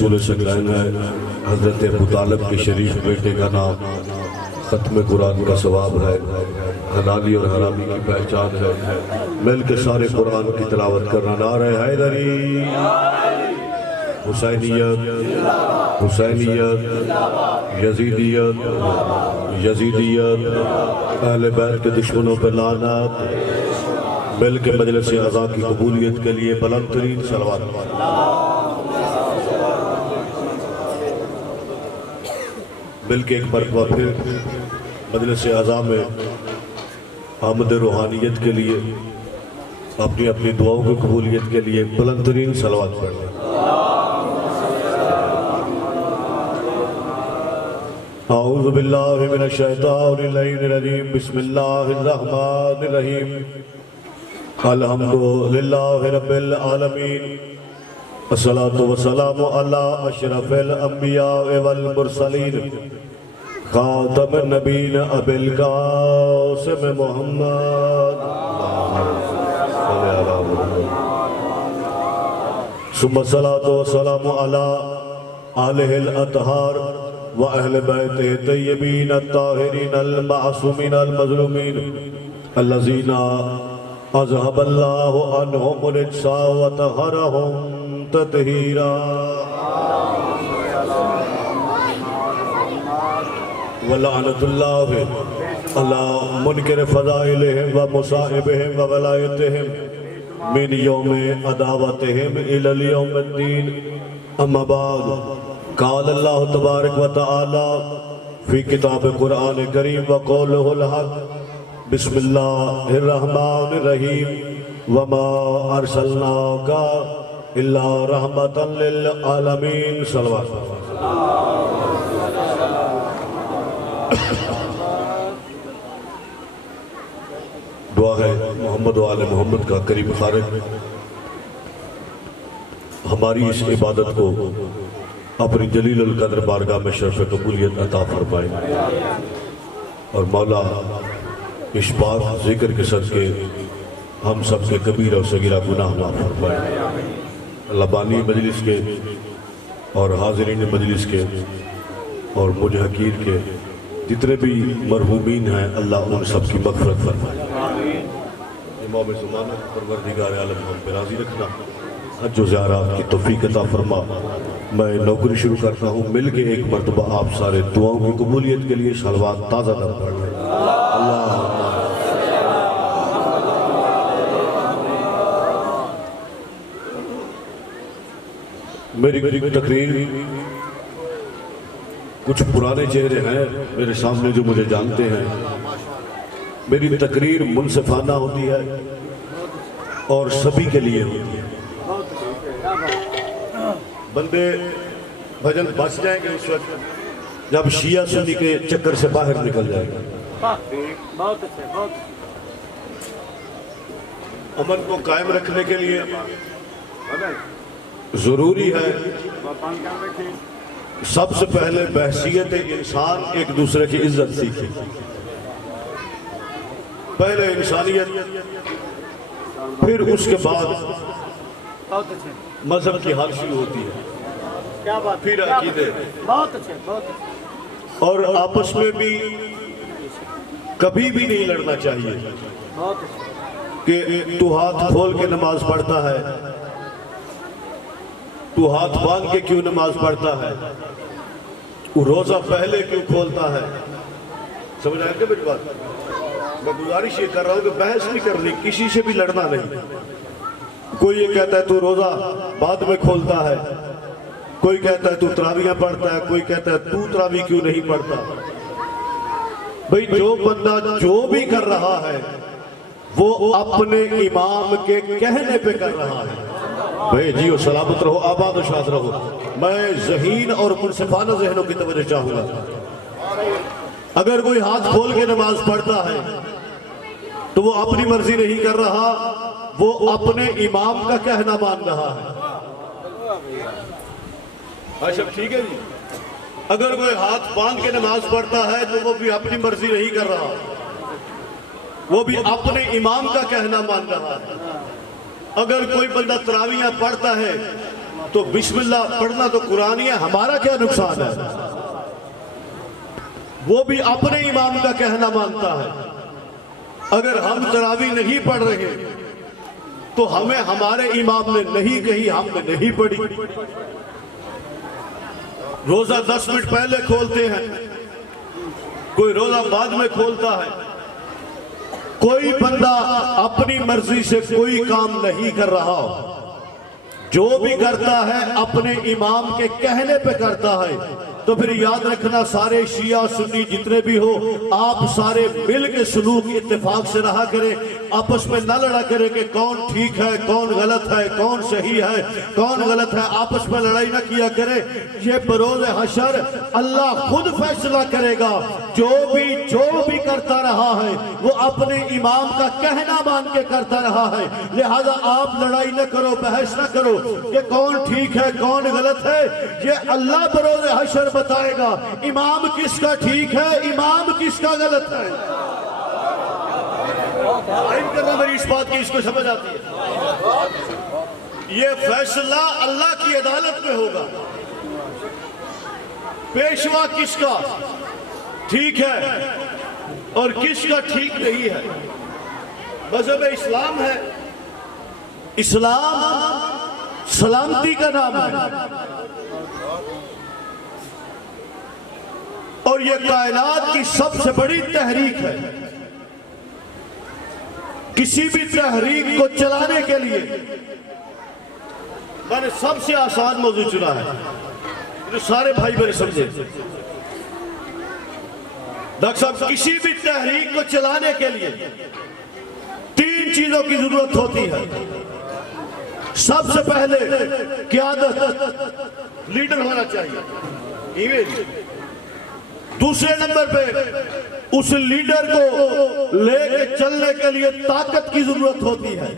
रसूल सकलैन है। हज़रत अबू तालिब के शरीफ बेटे का नाम ख़त्म कुरान का सवाब है, हलाली और हरामी की पहचान है। मिल के सारे कुरान की तिलावत करना। नारे हैदरी, हुसैनियत, हुसैनियत, यजीदियत, यजीदियत, अहले बैत के दुश्मनों पर लानत। मिल के मजलिस अज़ा की कबूलियत के लिए बुलंद तरीन सलवात। मिल के एक मरतबा फिर मजलिस अज़ा में आमद रूहानियत के लिए अपनी अपनी दुआओं की कबूलियत के लिए बुलंद तरीन सलवात पढ़ें। औज़ु बिल्लाहि मिनश शैतानिर रजीम। बिस्मिल्लाहिर रहमानिर रहीम। अल्हम्दुलिल्लाहि रब्बिल आलमीन। अस्सलातु वस्सलामु अला अशरफिल अंबिया वल मुरसलीन। खातमुन नबीय्यीन अबिल कासिम मुहम्मद सुम्मा सलातु वस्सलामु अला आलिहिल अतहार व अहले बैतिहि तय्यबीन अत्ताहिरीन अल मासूमीन अल मज़लूमीन अल्लज़ीना अज़हबल्लाहु अन्हुम रिज्सा व तहरहुम तत्हीरा। व लअनतुल्लाहि अला मुनकिर फ़ज़ाइलिहिम व मुसाइबिहिम व वलायतिहिम मिन यौमि अदावतिहिम इलल यौमिद्दीन। अम्मा बाद क़ाल अल्लाहु तबारक व तआला फ़ी किताब कुरान करीम व क़ौलुहुल हक़। बिस्मिल्लाहिर रहमानिर रहीम। वमा अरसलनाका इल्ला रहमतन लिल आलमीन। सल्लल्लाहु। दुआ है मोहम्मद व आले मोहम्मद का करीम खारिज हमारी इस इबादत को अपनी जलीलुल कद्र बारगाह में शर्फ कबूलियत अता फरमाए और मौला इस पाक जिक्र के सदके हम सब के कबीरा और सगीरा गुनाह माफ़ फरमाए। अल्लाह बानी मजलिस के और हाज़रीन मजलिस के और मुझ हकीर के जितने भी मरहूमीन हैं अल्लाह उन सब की मग़फ़िरत फरमाए। इमाम ज़मानत परवरदिगार आलम हम पे राज़ी रखना। हज व ज़ियारत की तौफ़ीक़ अता फरमा। मैं नौकरी शुरू करता हूँ। मिल के एक मरतबा आप सारे दुआओं की कबूलियत के लिए सलवात ताज़ा दम पढ़ लें। अल्लाह मेरी तकरीर कुछ पुराने चेहरे हैं मेरे सामने जो मुझे जानते हैं। मेरी तकरीर मुनसिफाना होती है और सभी के लिए होती है। बंदे भजन बच जाएंगे उस वक्त जब शिया सुन्नी के चक्कर से बाहर निकल जाएंगे। अमन को कायम रखने के लिए जरूरी है सबसे पहले बहसियत इंसान एक दूसरे की इज्जत सीखे। पहले इंसानियत, फिर उसके बाद मजहब की हाल शुरू होती है। क्या बात, फिर अकीदे। बहुत अच्छे, बहुत अच्छे। और आपस में भी कभी भी नहीं लड़ना चाहिए बहुत अच्छे। कि तू हाथ खोल के नमाज पढ़ता है, तू हाथ बांध के क्यों नमाज पढ़ता है, तू रोजा पहले क्यों खोलता है। समझ आए मेरी बात? मैं गुजारिश ये कर रहा हूँ कि बहस नहीं करनी, किसी से भी लड़ना नहीं। कोई ये कहता है तू रोजा बाद में खोलता है, कोई कहता है तू तरावियां पढ़ता है, कोई कहता है तू तरावी क्यों नहीं पढ़ता। भाई जो बंदा जो भी कर रहा है वो अपने इमाम के कहने पे कर रहा है। भाई जियो सलामत रहो, आबाद और शाद रहो। मैं ज़हीन और मुनसिफाना ज़हनों की तवज्जो चाहूंगा। अगर कोई हाथ खोल के नमाज पढ़ता है तो वो अपनी मर्जी नहीं कर रहा, वो अपने इमाम का कहना मान रहा है। अच्छा ठीक है जी। अगर कोई हाथ बांध के नमाज पढ़ता है तो वो भी अपनी मर्जी नहीं कर रहा, वो भी अपने इमाम का कहना मान रहा है। अगर कोई बंदा तरावियां पढ़ता है तो बिस्मिल्लाह पढ़ना तो कुरानी है, हमारा क्या नुकसान है? वो भी अपने इमाम का कहना मानता है। अगर हम तरावी नहीं पढ़ रहे तो हमें हमारे इमाम ने नहीं कही, हमने नहीं पढ़ी। रोजा 10 मिनट पहले खोलते हैं, कोई रोजा बाद में खोलता है। कोई बंदा अपनी मर्जी से कोई काम नहीं कर रहा, जो भी करता है अपने इमाम के कहने पे करता है। तो फिर याद रखना, सारे शिया सुन्नी जितने भी हो, आप सारे मिल के सलूक इत्तेफाक से रहा करें, आपस में न लड़ा करें कि कौन ठीक है, कौन गलत है, कौन सही है, कौन गलत है। आपस में लड़ाई न किया करें। ये बरोज हशर अल्लाह खुद फैसला करेगा। जो भी करता रहा है वो अपने इमाम का कहना मान के करता रहा है। लिहाजा आप लड़ाई न करो, बहस न करो कि कौन ठीक है, कौन गलत है। ये अल्लाह बरोज हशर बताएगा इमाम किसका ठीक है, इमाम किसका गलत है। करना मेरी इस बात की, इसको समझ आती है। ये फैसला अल्लाह की अदालत में होगा। पेशवा किसका ठीक है और किसका ठीक नहीं है। मज़हब इस्लाम है, इस्लाम सलामती का नाम है और यह कायनात की सबसे बड़ी तहरीक है। किसी भी तहरीक को चलाने के लिए मैंने सबसे आसान मौजू चुना है, जो सारे भाई मेरे समझे। डॉक्टर साहब, किसी भी तहरीक को चलाने के लिए 3 चीजों की जरूरत होती है। सबसे पहले क़यादत, लीडर होना चाहिए। दूसरे नंबर पे उस लीडर को लेके चलने के लिए ताकत की जरूरत होती है।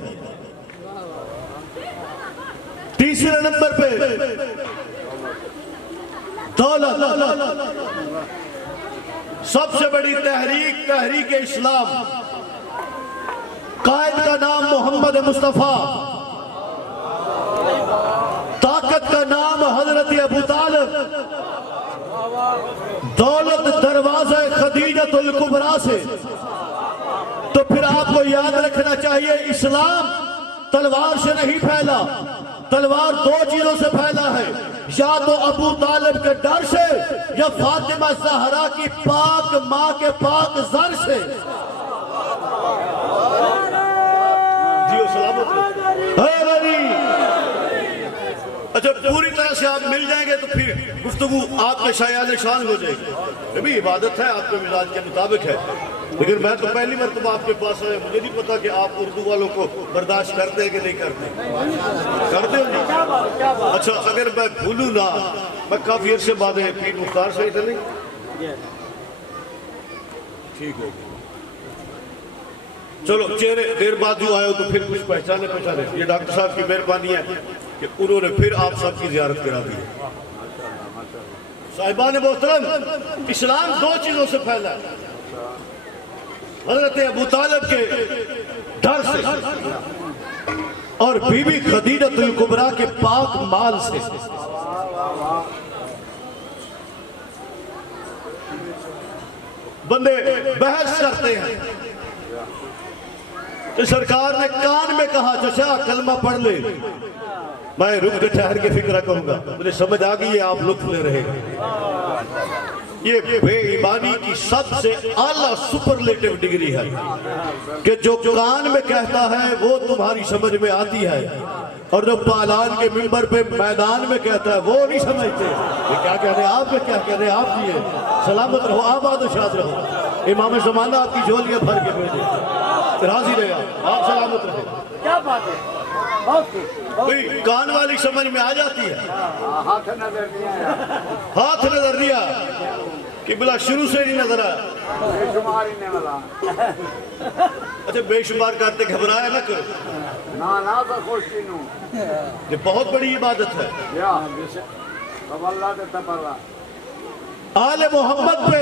तीसरे नंबर पे दौलत। सबसे बड़ी तहरीक इस्लाम, कायद का नाम मोहम्मद मुस्तफा, ताकत का नाम हजरत अबू तालिब, दौलत दरवाज़ा खदीजतुल कुबरा से। तो फिर आपको याद रखना चाहिए, इस्लाम तलवार से नहीं फैला। तलवार 2 चीजों से फैला है, या तो अबू तालिब के डर से या फातिमा ज़हरा की पाक माँ के पाक जर से। जियो सलामत है। अच्छा, पूरी तरह से आप मिल जाएंगे तो फिर गुफ्तगू आपके शायान शान हो जाएगी। ये भी इबादत है, आपके मिजाज के मुताबिक है। लेकिन मैं तो पहली मरतबा आपके पास आया, मुझे नहीं पता कि आप उर्दू वालों को बर्दाश्त करते हैं कि नहीं करते। करते हो जी? अच्छा, अगर मैं भूलूँ ना, मैं काफी अरसे बाद पीर मुख्तार सही थे नहीं, ठीक हो। चलो, चेहरे देर बाद जो आए हो तो फिर कुछ पहचाने। ये डॉक्टर साहब की मेहरबानी है कि उन्होंने फिर आप सबकी जियारत करा दी। साहिबान मोहतरम, इस्लाम 2 चीजों से फैला है, हजरत अबू तालिब के डर से और बीबी खदीजतुल कुबरा के पाक माल से। बंदे बहस करते हैं तो सरकार ने कान में कहा, चचा कलमा पढ़ ले। मैं रुक के ठहर के फिक्र करूंगा, मुझे समझ आ गई है आप लुत्फ ले रहे हैं। ये बेईमानी की सबसे आला सुपरलेटिव डिग्री है कि जो कान में कहता है वो तुम्हारी समझ में आती है, और जो पालान के मिंबर पे मैदान में कहता है वो नहीं समझते। ये क्या कह रहे हैं आप, क्या कह रहे हैं आप जी? सलामत रहो, आबाद शाद रहो। इमाम ज़माना आपकी झोलियां भर के भेजे, राजी रहे आप सलामत रहे। क्या बात है, भाई कान वाली समझ में आ जाती है। हाथ नजर दिया कि बिला शुरू से नहीं नजर आया। अच्छा, बेशुमार करते घबराया ना करो ना तो खुश। ये बहुत बड़ी इबादत है। आले मोहम्मद पे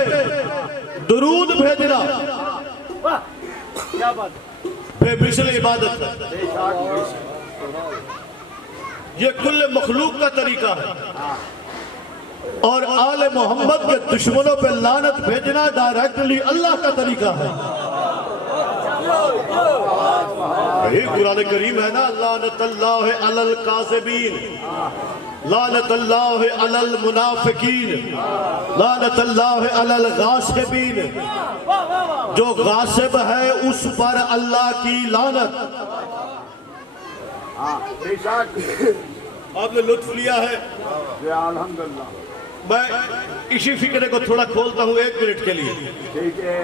दुरूद भेजना क्या बात, बेमिसल इबादत है। ये कुल्ले मखलूक का तरीका है। और आले मोहम्मद के दुश्मनों पे लानत भेजना डायरेक्टली अल्लाह का तरीका है। यही कुरान करीम है ना, लानतल्लाह अलल काज़िबीन, लानतल्लाह अलल मुनाफिकीन, लानतल्लाह अलल गासिबीन। जो गासिब है उस पर अल्लाह की लानत। आपने लुत्फ लिया है। अल्हम्दुलिल्लाह। मैं इसी फिक्रे को थोड़ा खोलता हूँ 1 मिनट के लिए। ठीक है।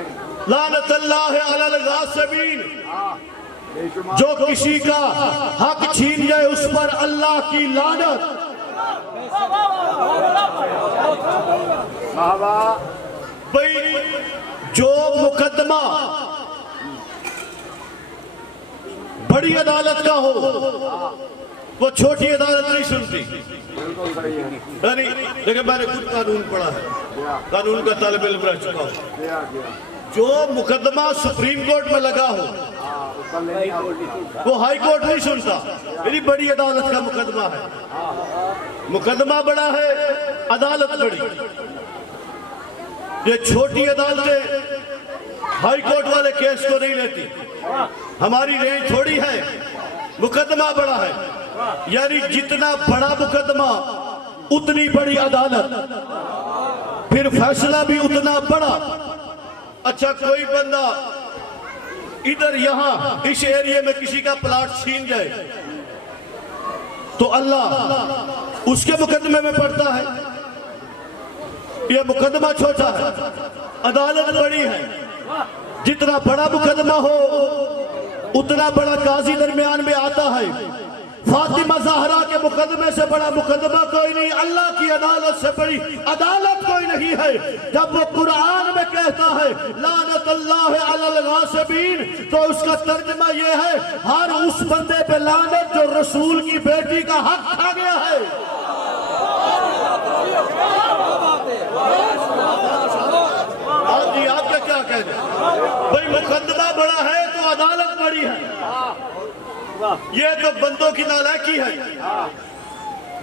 लानतल्लाह अलल गासिबीन, जो किसी का हक छीन जाए उस पर अल्लाह की लानत। भाई जो मुकदमा बड़ी अदालत का हो वो छोटी अदालत नहीं सुनती। बिल्कुल सही है। नहीं, लेकिन मैंने खुद कानून पढ़ा है, कानून का तालिब इल्म रह चुका हूँ। जो मुकदमा सुप्रीम कोर्ट में लगा हो वो हाई कोर्ट नहीं सुनता। मेरी बड़ी अदालत का मुकदमा है, मुकदमा बड़ा है, अदालत बड़ी। ये छोटी अदालतें हाई कोर्ट वाले केस को नहीं लेती। हमारी रेंज थोड़ी है, मुकदमा बड़ा है, यानी जितना बड़ा मुकदमा उतनी बड़ी अदालत, फिर फैसला भी उतना बड़ा। अच्छा, कोई बंदा इधर यहां इस एरिया में किसी का प्लाट छीन जाए तो अल्लाह उसके मुकदमे में पड़ता है। यह मुकदमा छोटा है, अदालत बड़ी है। जितना बड़ा मुकदमा हो उतना बड़ा काजी दरमियान में आता है। फातिमा ज़हरा के मुकदमे से बड़ा मुकदमा कोई नहीं, अल्लाह की अदालत से बड़ी अदालत कोई नहीं है। जब वो कुरान में कहता है लानतल्लाह अलल गासिबीन, तो उसका तर्जुमा ये है हर उस बंदे पे लानत जो रसूल की बेटी का हक खा गया है। आप जी, आपका क्या कहना? भाई मुकदमा बड़ा है तो अदालत बड़ी है। ये तो बंदों की नालायकी है।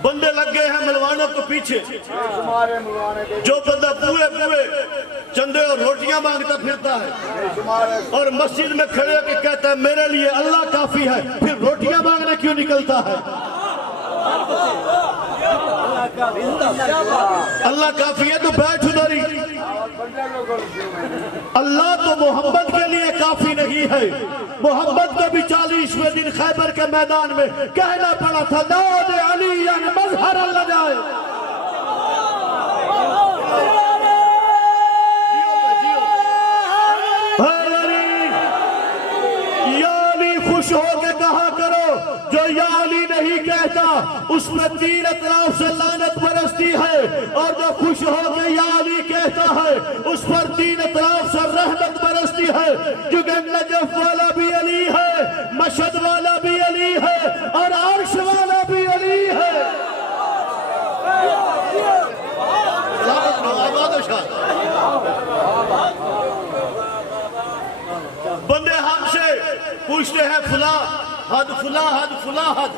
बंदे लग गए हैं मलवानों को पीछे। जो बंदा पूरे पूरे चंदे और रोटियां मांगता फिरता है और मस्जिद में खड़े होकर कहता है मेरे लिए अल्लाह काफी है, फिर रोटियां मांगने क्यों निकलता है? अल्लाह काफी है तो बैठ उधर ही। अल्लाह तो मोहम्मद के लिए काफी नहीं है। मोहम्मद को भी 40वें दिन खैबर के मैदान में कहना पड़ा था नाद अली मजहर अल्लाह जाए। यानी खुश होके कहा करो, जो याली नहीं कहता उसमें 3 अतराफ से लानत बरसती है, और जो खुश होके याली कहता है उस पर 3 अतराफ से रहमत बरसती है। क्योंकि नजफ वाला भी अली है, मशहद वाला भी अली है, और अर्श वाला भी अली है। बंदे हमसे पूछते हैं फुला हद फुला हद फुला हद,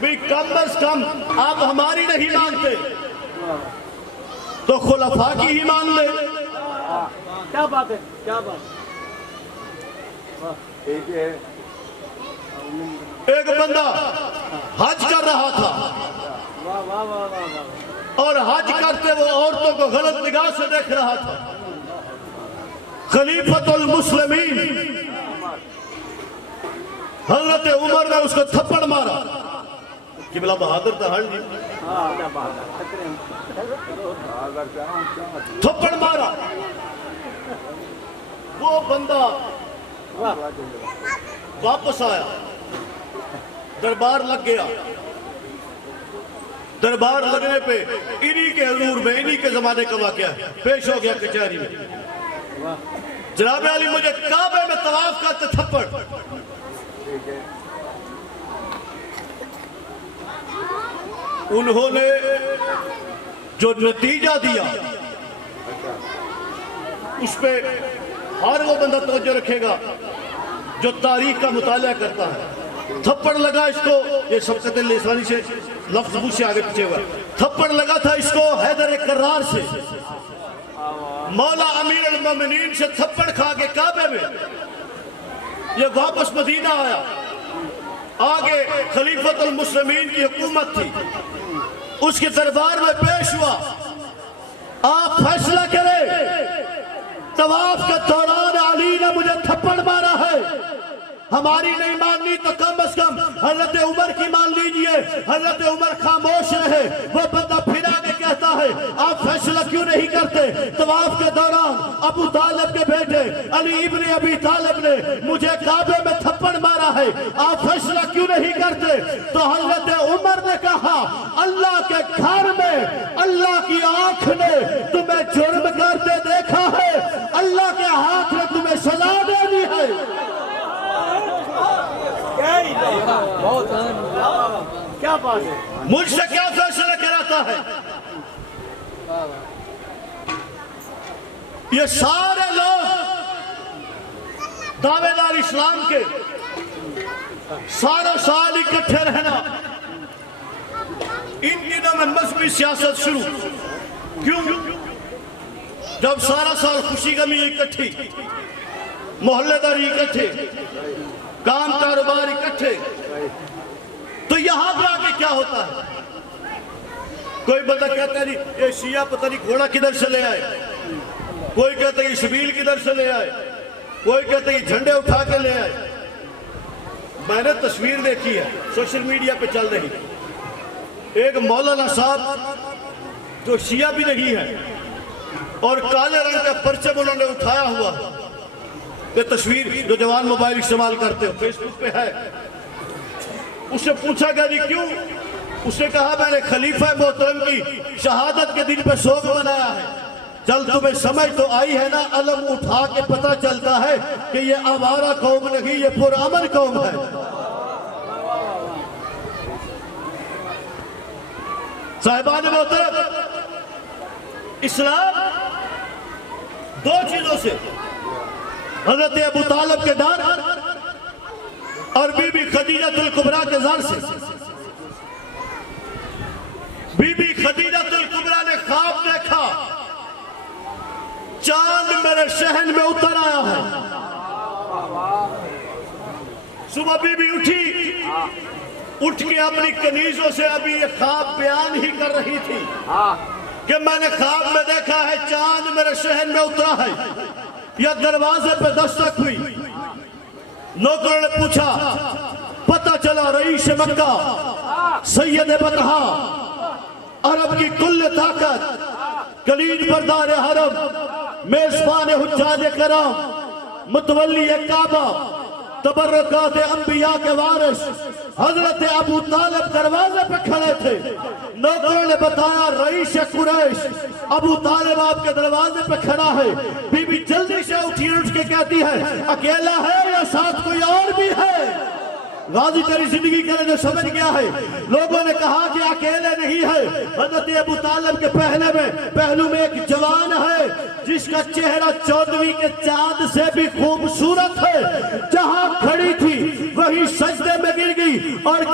भी कम अज कम आप हमारी नहीं मानते तो खुलफा की ही मान ले। क्या बात है, क्या बात। एक बंदा हज कर रहा था और हज करते वो औरतों को गलत निगाह से देख रहा था। खलीफतुल मुस्लिमीन हजरत उमर ने उसको थप्पड़ मारा। किबला बहादुर था, हाँ जी, थप्पड़ मारा। वो बंदा वापस आया, दरबार लग गया। दरबार लगने पे इन्हीं के हजूर में, इन्हीं के जमाने का वाकया है, पेश हो गया कचहरी में। जनाब अली मुझे काबे में तवाफ करते थप्पड़। उन्होंने जो नतीजा दिया उस पर हर वो बंदा तवज्जो रखेगा जो तारीख का मुताला करता है। थप्पड़ लगा इसको, ये सब कहते लेसानी से लफ्ज मुंह से आगे पीछे हुआ, थप्पड़ लगा था इसको हैदर कर्रार से। मौला अमीर अल मोमिनीन से थप्पड़ खा के काबे में ये वापस मदीना आया। आगे खलीफतुल मुस्लिमीन की हुकूमत थी, उसके दरबार में पेश हुआ। आप फैसला करें, तवाफ के दौरान अली ने मुझे थप्पड़ मारा है, हमारी नहीं माननी तो कम से कम हजरत उमर की मान लीजिए। हजरत उमर खामोश रहे। वो बंदा फिर आके कहता है आप फैसला क्यों नहीं करते? तवाफ के दौरान अबू तालिब के बेटे अली इब्ने अबी तालिब ने मुझे काबे में थप्पड़ मारा है, आप फैसला क्यों नहीं करते? तो हजरत उमर ने कहा अल्लाह के घर में अल्लाह की आंख ने तुम्हें जुर्म करते देखा है, अल्लाह के हाथ ने तुम्हें सजा देनी है। क्या बात है? मुझसे क्या फैसला कराता है? ये सारे लोग दावेदार इस्लाम के सारा साल इकट्ठे रहना, इन दिनों में मजहबी सियासत शुरू क्यों? जब सारा साल खुशी गमी इकट्ठी, मोहल्लेदारी इकट्ठे, काम कारोबार इकट्ठे, तो यहां पर आके क्या होता है? कोई बंदा कहता है नहीं ये शिया पता नहीं घोड़ा किधर से ले आए, कोई कहता है शबील किधर से ले आए, कोई कहता है झंडे उठा के ले आए। मैंने तस्वीर देखी है सोशल मीडिया पे चल रही, एक मौलाना साहब जो शिया भी नहीं है और काले रंग का परचम उन्होंने उठाया हुआ, ये तस्वीर जो जवान मोबाइल इस्तेमाल करते हो फेसबुक पे है। उससे पूछा गया जी क्यों? उसने कहा मैंने खलीफा मोहतरम की शहादत के दिन पे शोक मनाया है। चल तुम्हें समझ तो आई है ना, अलम उठा के पता चलता है कि ये आवारा कौम नहीं, ये पुरअमन कौम है। साहिबान मोहतरम, इस्लाम दो चीजों से, हजरत अबू तालिब के डर और बीबी खदीजतुल कुबरा के ज़र से। बीबी खदीजतुल कुबरा ने ख्वाब देखा चांद मेरे शहन में उतर आया है। सुबह बीबी उठ के अपनी कनीजों से अभी ये ख्वाब बयान ही कर रही थी कि मैंने ख्वाब में देखा है चांद मेरे शहन में उतरा है। यह दरवाजे पे दस्तक हुई, नौकरों ने पूछा, पता चला रईस मक्का सैयद बतहा, अरब की कुल्ल ताकत, कलीद बरदार हरम, मेजबान हुज्जाज करम, मुतवल्ली काबा, तबर्रकात अंबिया के वारिस हजरत अबू तालिब दरवाजे पे खड़े थे। नौकरों ने बताया रईस कुरैश अबू तालिब आपके दरवाजे पे खड़ा है। बीबी जल्दी से उठ के कहती है अकेला है या साथ कोई और भी है? गाजी तेरी जिंदगी करे जो समझ गया है। लोगों ने कहा कि अकेले नहीं है, हजरत अबू तालिब के पहलू में एक जवान है जिसका चेहरा 14वीं के चांद से भी खूबसूरत है। जहां खड़ी थी वही सजदे में गिर गई और